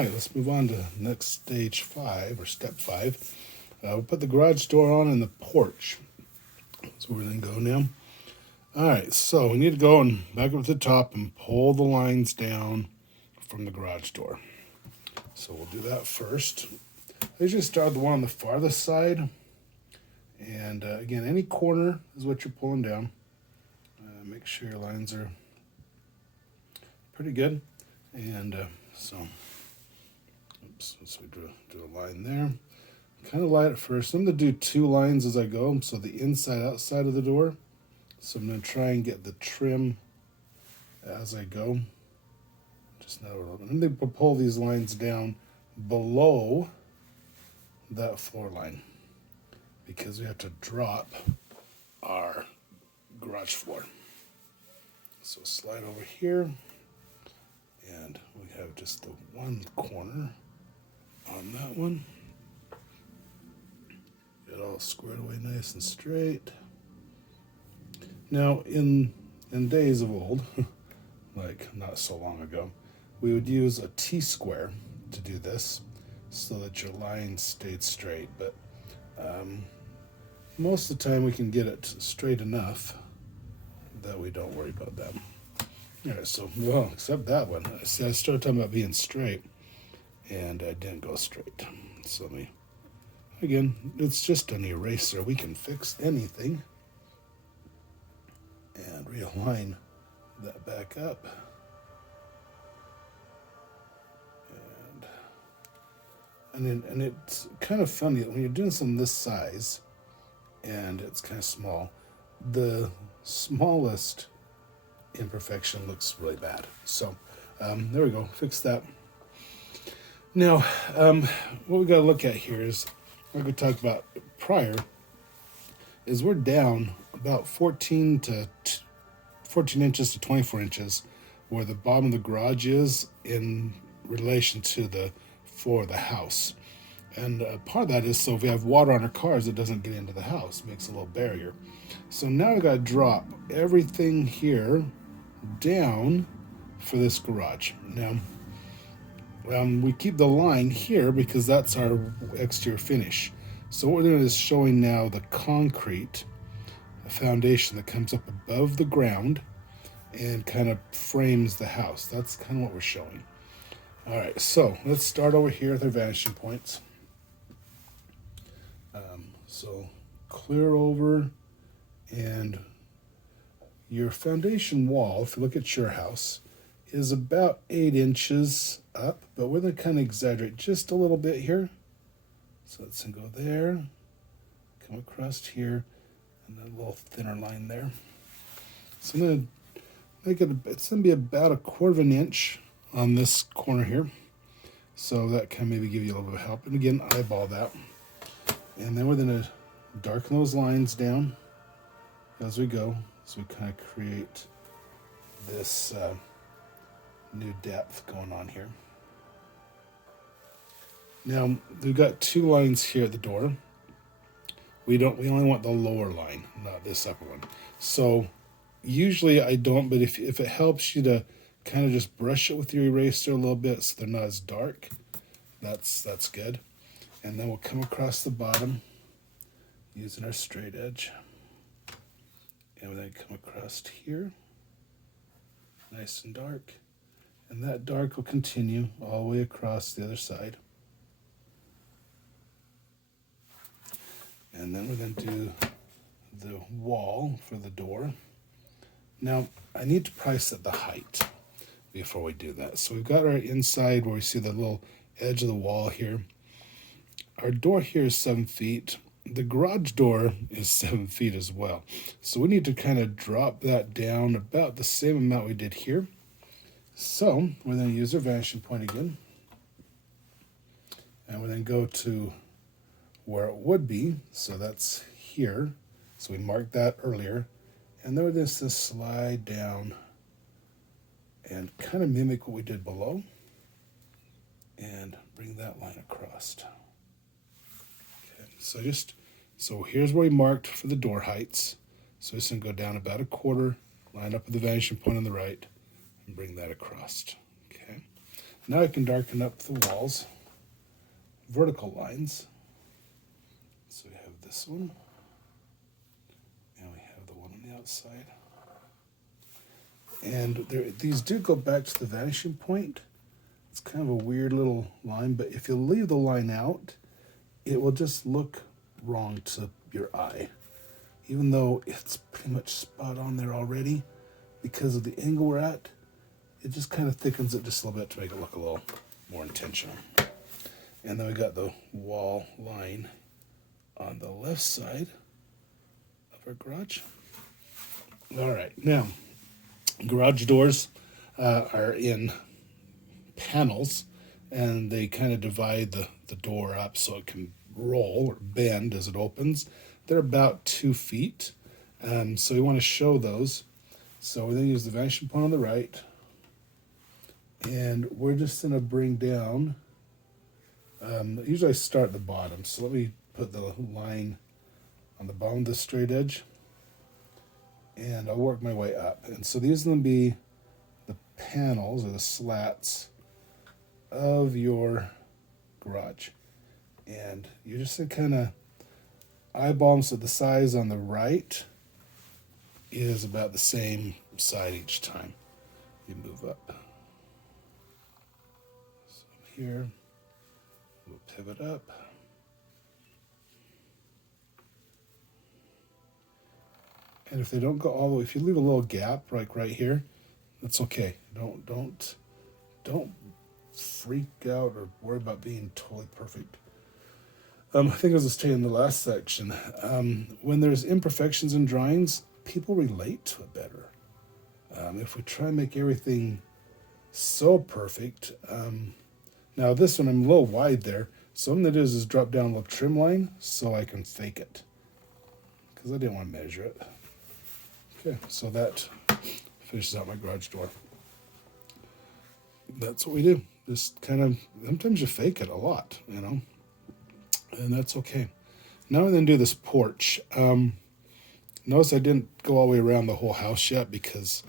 right, let's move on to next stage 5 or step 5. We'll put the garage door on and the porch. That's where we're going to go now. All right, so we need to go and back up to the top and pull the lines down from the garage door. So we'll do that first. I usually start the one on the farthest side. And again, any corner is what you're pulling down. Make sure your lines are pretty good. And so we drew a line there. Kind of light at first. I'm going to do 2 lines as I go, so the inside outside of the door. So I'm going to try and get the trim as I go. Just now, and then we'll pull these lines down below that floor line because we have to drop our garage floor. So slide over here, and we have just the one corner on that one. Get it all squared away nice and straight. Now, in days of old, like not so long ago, we would use a T-square to do this so that your line stayed straight. But most of the time we can get it straight enough that we don't worry about that. All right, so, well, except that one. See, I started talking about being straight, and I didn't go straight. So again, it's just an eraser. We can fix anything. And realign that back up. And it's kind of funny when you're doing something this size and it's kind of small, the smallest imperfection looks really bad. So there we go, fix that. Now, what we got to look at here is, like we talked about prior, is we're down about 14 inches to 24 inches where the bottom of the garage is in relation to the floor of the house. And part of that is so if we have water on our cars, it doesn't get into the house. It makes a little barrier. So now we got to drop everything here down for this garage. Now, we keep the line here because that's our exterior finish. So what we're doing is showing now the concrete foundation that comes up above the ground and kind of frames the house. That's kind of what we're showing. All right, so let's start over here with our vanishing points. So clear over, and your foundation wall, if you look at your house, is about 8 inches up, but we're going to kind of exaggerate just a little bit here. So let's go there, come across here, and then a little thinner line there. So I'm going to make it, it's going to be about 1/4 inch on this corner here. So that can maybe give you a little bit of help. And again, eyeball that. And then we're going to darken those lines down as we go. So we kind of create this new depth going on here. Now, we've got 2 lines here at the door. We only want the lower line, not this upper one. So usually I don't, but if it helps you to kind of just brush it with your eraser a little bit so they're not as dark, that's good. And then we'll come across the bottom using our straight edge. And then come across here, nice and dark. And that dark will continue all the way across the other side. And then we're going to do the wall for the door. Now, I need to probably set the height before we do that. So we've got our inside where we see the little edge of the wall here. Our door here is 7 feet. The garage door is 7 feet as well. So we need to kind of drop that down about the same amount we did here. So we're going to use our vanishing point again. And we're going to go to where it would be. So that's here. So we marked that earlier. And then we're just to slide down and kind of mimic what we did below. And bring that line across. Okay, so here's where we marked for the door heights. So just going to go down about 1/4, line up with the vanishing point on the right, and bring that across. Okay. Now I can darken up the walls, vertical lines. So we have this one, and we have the one on the outside. And these do go back to the vanishing point. It's kind of a weird little line, but if you leave the line out, it will just look wrong to your eye. Even though it's pretty much spot on there already, because of the angle we're at, it just kind of thickens it just a little bit to make it look a little more intentional. And then we got the wall line on the left side of our garage. All right, now, garage doors are in panels, and they kind of divide the door up so it can roll or bend as it opens. They're about 2 feet, so we want to show those. So we're going to use the vanishing point on the right, and we're just going to bring down, usually I start at the bottom, so let me put the line on the bottom of the straight edge, and I'll work my way up. And so these are going to be the panels or the slats of your garage. And you're just going to kind of eyeball them so the size on the right is about the same side each time you move up. So here, we'll pivot up. And if they don't go all the way, if you leave a little gap like right here, that's okay. Don't freak out or worry about being totally perfect. I think as I was saying in the last section, when there's imperfections in drawings, people relate to it better. If we try and make everything so perfect, now this one I'm a little wide there, so what I'm going to do is drop down a little trim line so I can fake it, because I didn't want to measure it. Okay, so that finishes out my garage door. That's what we do. Just kind of, sometimes you fake it a lot, you know, and that's okay. Now we're going to do this porch. Notice I didn't go all the way around the whole house yet because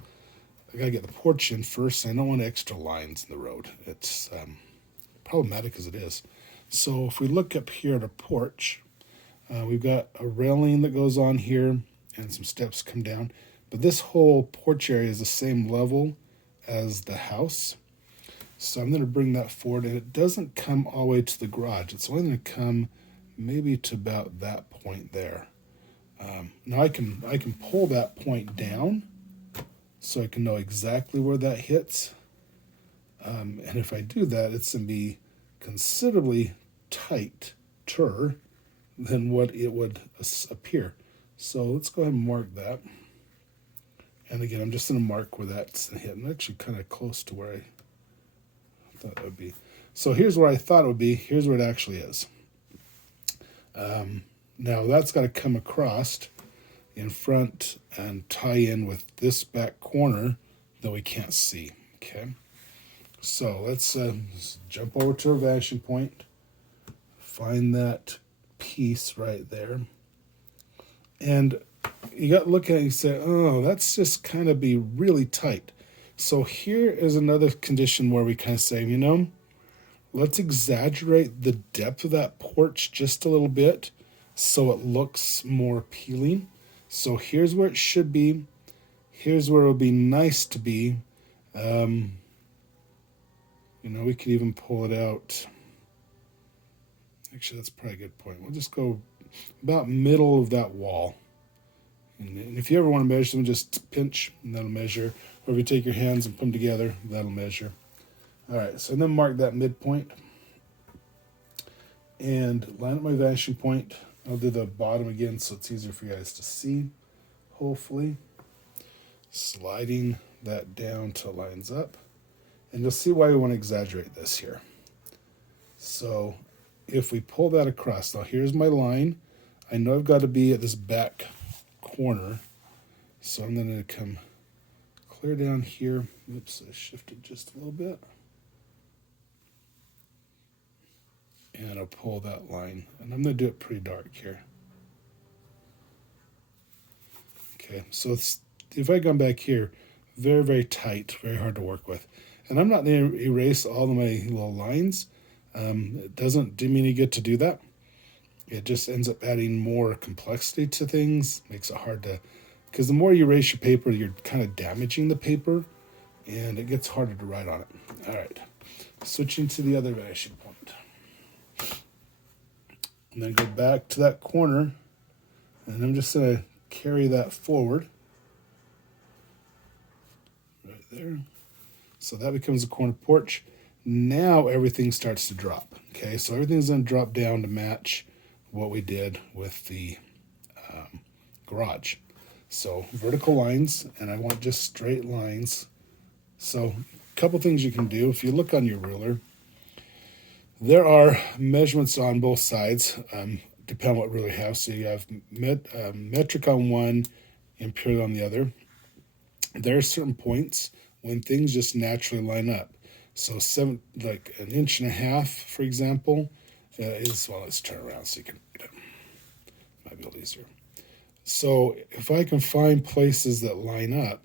I got to get the porch in first. I don't want extra lines in the road. It's problematic as it is. So if we look up here at a porch, we've got a railing that goes on here and some steps come down. But this whole porch area is the same level as the house. So I'm going to bring that forward, and it doesn't come all the way to the garage. It's only going to come maybe to about that point there. Now I can pull that point down so I can know exactly where that hits. And if I do that, it's going to be considerably tighter than what it would appear. So let's go ahead and mark that. And again, I'm just going to mark where that's hitting. Actually kind of close to where I thought it would be. So here's where I thought it would be. Here's where it actually is. Now that's got to come across in front and tie in with this back corner that we can't see. Okay. So let's jump over to our vanishing point. Find that piece right there. And you got to look at it and say, oh, that's just kind of be really tight. So here is another condition where we kind of say, you know, let's exaggerate the depth of that porch just a little bit so it looks more appealing. So here's where it should be. Here's where it would be nice to be. You know, we could even pull it out. Actually, that's probably a good point. We'll just go about middle of that wall. And if you ever want to measure them, just pinch and that'll measure. Or if you take your hands and put them together, that'll measure. All right, so then mark that midpoint. And line up my vanishing point. I'll do the bottom again so it's easier for you guys to see, hopefully. Sliding that down till it lines up. And you'll see why we want to exaggerate this here. So if we pull that across, now here's my line. I know I've got to be at this back corner. So I'm going to come clear down here. Oops, I shifted just a little bit. And I'll pull that line. And I'm going to do it pretty dark here. Okay, so it's, if I come back here, very, very tight, very hard to work with. And I'm not going to erase all of my little lines. It doesn't do me any good to do that. It just ends up adding more complexity to things, makes it hard to, because the more you erase your paper, you're kind of damaging the paper, and it gets harder to write on it. All right, switching to the other vanishing point. And then go back to that corner, and I'm just going to carry that forward. Right there. So that becomes a corner porch. Now everything starts to drop. Okay, so everything's going to drop down to match what we did with the garage. So vertical lines, and I want just straight lines. So a couple things you can do. If you look on your ruler, there are measurements on both sides, depending on what ruler you have. So you have metric on one, imperial on the other. There are certain points when things just naturally line up. So like 1.5 inches, for example, is, well, let's turn around so you can read it. Might be a little easier. So if I can find places that line up,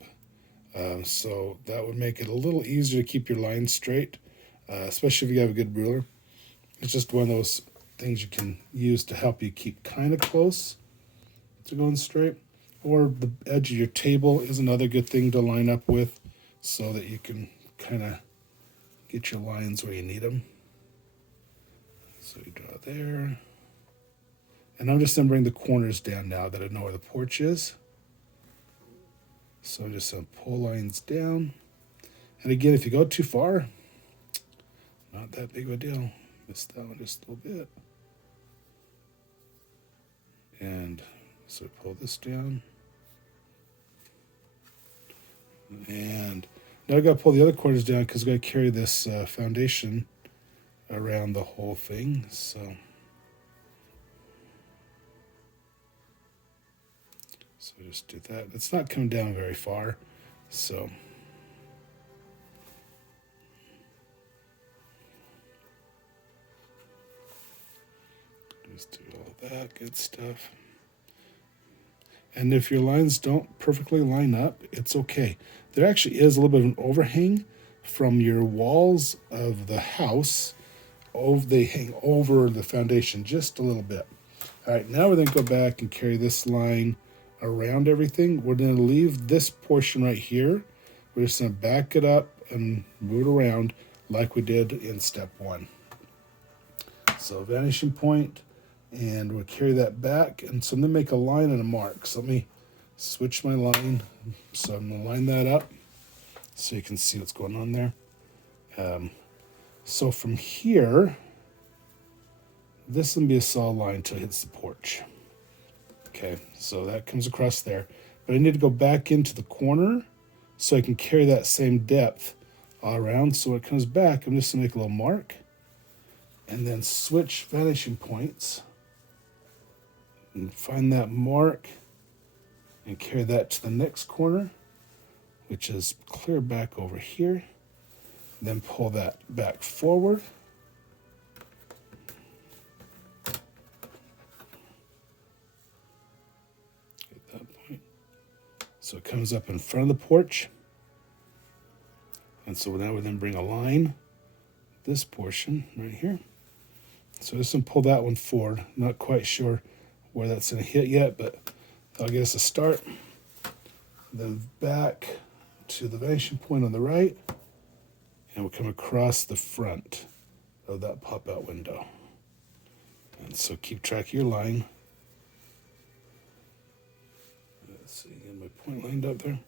so that would make it a little easier to keep your lines straight, especially if you have a good ruler. It's just one of those things you can use to help you keep kind of close to going straight. Or the edge of your table is another good thing to line up with so that you can kind of get your lines where you need them. So you draw there. And I'm just going to bring the corners down now that I know where the porch is. So I'm just going to pull lines down. And again, if you go too far, not that big of a deal. Missed that one just a little bit. And so pull this down. And now I've got to pull the other corners down because I've got to carry this foundation around the whole thing. So just do that. It's not coming down very far. So just do all that good stuff. And if your lines don't perfectly line up, it's okay. There actually is a little bit of an overhang from your walls of the house. They hang over the foundation just a little bit. All right, now we're going to go back and carry this line around everything. We're going to leave this portion right here. We're just going to back it up and move it around like we did in step one. So vanishing point, and we'll carry that back. And so I'm going to make a line and a mark. So let me switch my line. So I'm going to line that up so you can see what's going on there. So from here, this is going to be a solid line until it hits the porch. Okay, so that comes across there. But I need to go back into the corner so I can carry that same depth all around. So when it comes back, I'm just going to make a little mark and then switch vanishing points and find that mark and carry that to the next corner, which is clear back over here. Then pull that back forward. At that point. So it comes up in front of the porch. And so now we then bring a line, this portion right here. So just going to pull that one forward. Not quite sure where that's going to hit yet, but that'll get us a start. Then back to the vanishing point on the right, and we'll come across the front of that pop-out window. And so keep track of your line. Let's see, get my point lined up there.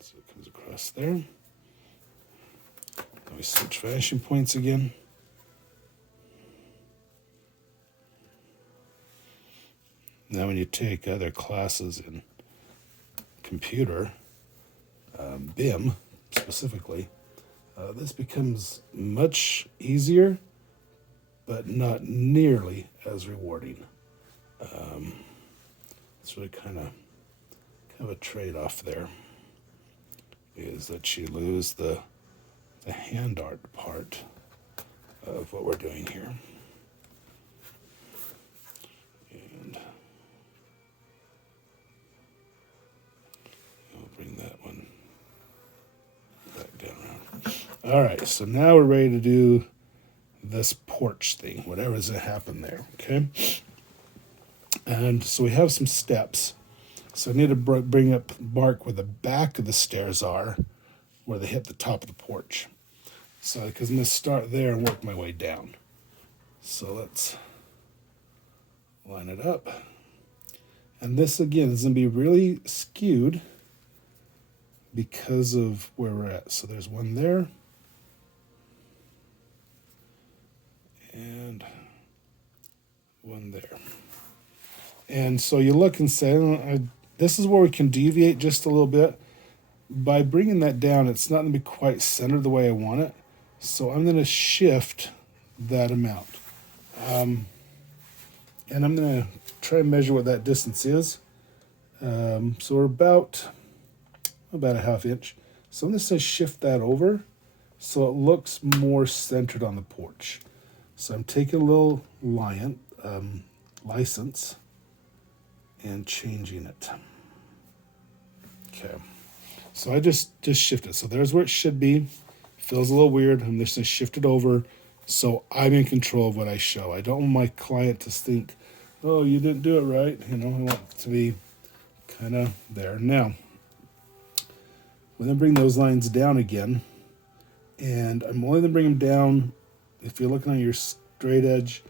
So it comes across there. Then we switch vanishing points again. Now when you take other classes in computer, BIM specifically, this becomes much easier, but not nearly as rewarding. It's really kind of a trade-off there, is that you lose the hand art part of what we're doing here. And I'll bring that one All right, so now we're ready to do this porch thing, whatever's gonna happen there, okay? And so we have some steps. So I need to bring up, mark where the back of the stairs are, where they hit the top of the porch. So, because I'm gonna start there and work my way down. So let's line it up. And this again is gonna be really skewed because of where we're at. So there's one there. And one there. And so you look and say, this is where we can deviate just a little bit. By bringing that down, it's not going to be quite centered the way I want it. So I'm going to shift that amount. And I'm going to try and measure what that distance is. So we're about a half inch. So I'm just going to shift that over so it looks more centered on the porch. So I'm taking a little license and changing it. Okay. So I just shifted. So there's where it should be. Feels a little weird. I'm just going to shift it over so I'm in control of what I show. I don't want my client to think, oh, you didn't do it right. I want it to be kind of there. Now, when I bring those lines down again, and I'm only going to bring them down, if you're looking on your straight edge,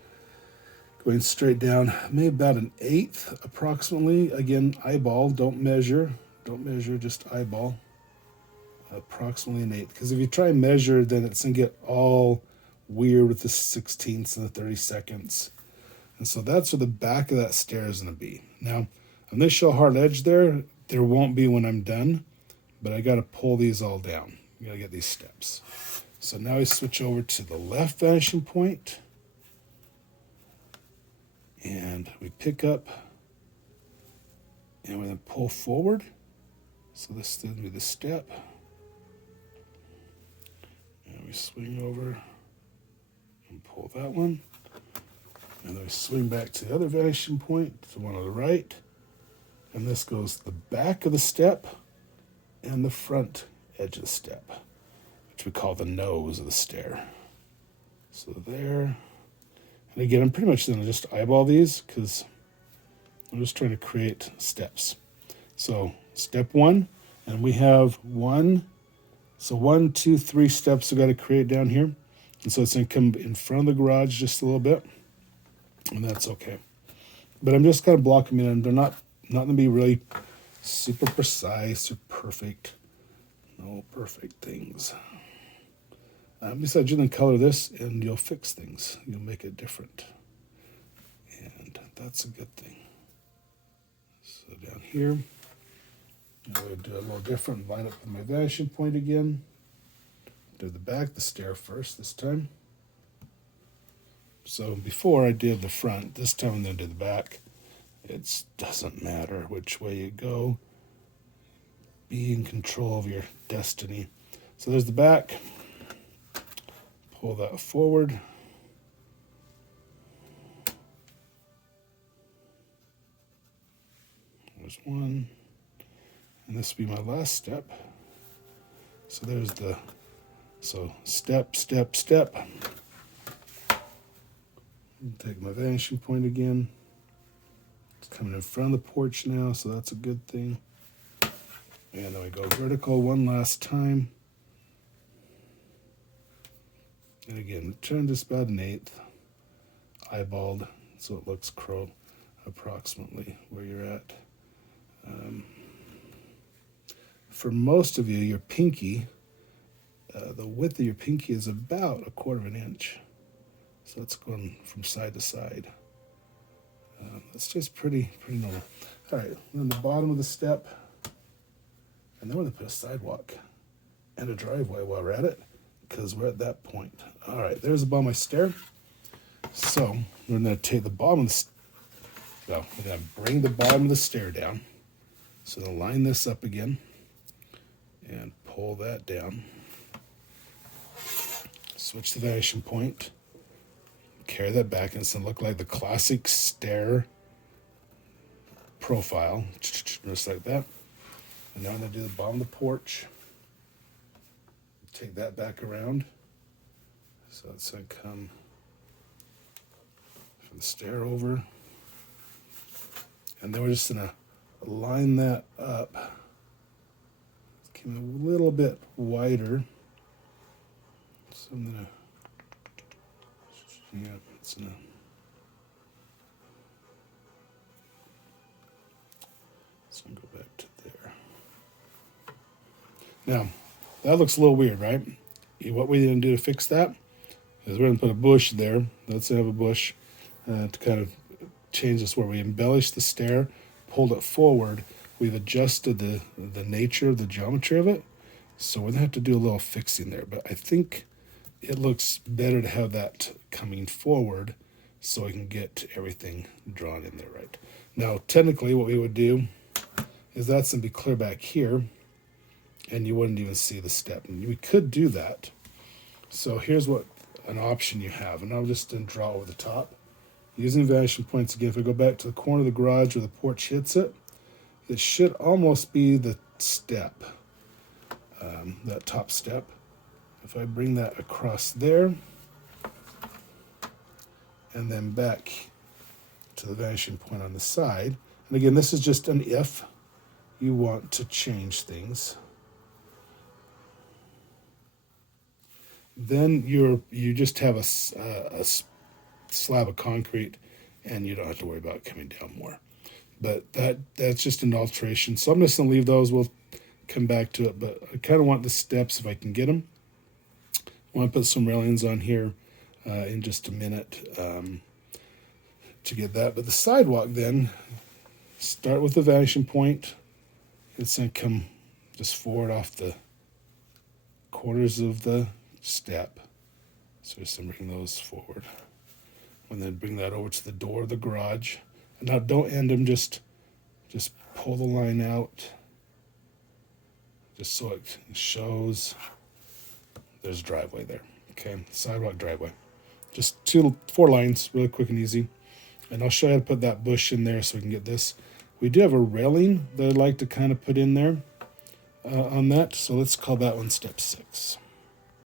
going straight down, maybe about 1/8 approximately. Again, eyeball, don't measure, just eyeball. Approximately 1/8. Because if you try and measure, then it's going to get all weird with the 16ths and the 32nds. And so that's where the back of that stair is going to be. Now, I'm going to show a hard edge there. There won't be when I'm done, but I got to pull these all down. You got to get these steps. So now I switch over to the left vanishing point. And we pick up and we then pull forward. So this is going to be the step. And we swing over and pull that one. And then we swing back to the other vanishing point, the one on the right. And this goes the back of the step and the front edge of the step, which we call the nose of the stair. So there. And again, I'm pretty much going to just eyeball these because I'm just trying to create steps. So step 1, and we have 1, 2, 3 steps we've got to create down here. And so it's going to come in front of the garage just a little bit, and that's okay. But I'm just kind of blocking them in. They're not going to be really super precise or perfect. No perfect things. Besides, you can color this and you'll fix things. You'll make it different. And that's a good thing. So down here, I'm going to do a little different. Line up with my vanishing point again. Do the back, the stair first this time. So before I did the front, this time I'm going to do the back. It doesn't matter which way you go. Be in control of your destiny. So there's the back. Pull that forward. There's one. And this will be my last step. So there's step, step, step. Take my vanishing point again. It's coming in front of the porch now, so that's a good thing. And then we go vertical one last time. And again, turn just about 1/8, eyeballed, so it looks approximately where you're at. For most of you, your pinky, the width of your pinky is about 1/4 inch. So it's going from side to side. That's just pretty normal. All right, then the bottom of the step, and then we're going to put a sidewalk and a driveway while we're at it, because we're at that point. All right, there's the bottom of my stair. So we're going to take the bottom of we're going to bring the bottom of the stair down. So I'm going to line this up again and pull that down. Switch the vanishing point. Carry that back, and it's going to look like the classic stair profile, just like that. And now I'm going to do the bottom of the porch. take that back around. So it's going to come from the stair over. And then we're just going to line that up. It's getting a little bit wider. So I'm going to, it's going to, so I'm going to go back to there. Now, that looks a little weird, right? What we're going to do to fix that is we're going to put a bush there. Let's have a bush to kind of change this where we embellish the stair, pulled it forward. We've adjusted the nature of the geometry of it. So we're going to have to do a little fixing there. But I think it looks better to have that coming forward so we can get everything drawn in there right. Now, technically what we would do is that's going to be clear back here, and you wouldn't even see the step. And we could do that. So here's what an option you have. And I'll just draw over the top. Using vanishing points again, if we go back to the corner of the garage where the porch hits it, it should almost be the step, that top step. If I bring that across there, and then back to the vanishing point on the side. And again, this is just an if you want to change things. Then you just have a slab of concrete, and you don't have to worry about coming down more. But that's just an alteration. So I'm just going to leave those. We'll come back to it. But I kind of want the steps if I can get them. I want to put some railings on here in just a minute to get that. But the sidewalk then, start with the vanishing point. It's going to come just forward off the corners of the step. So just bring those forward. And then bring that over to the door of the garage. And now don't end them, just pull the line out. Just so it shows there's a driveway there. Okay, sidewalk driveway. Just 4 lines, really quick and easy. And I'll show you how to put that bush in there so we can get this. We do have a railing that I'd like to kind of put in there on that. So let's call that one step 6.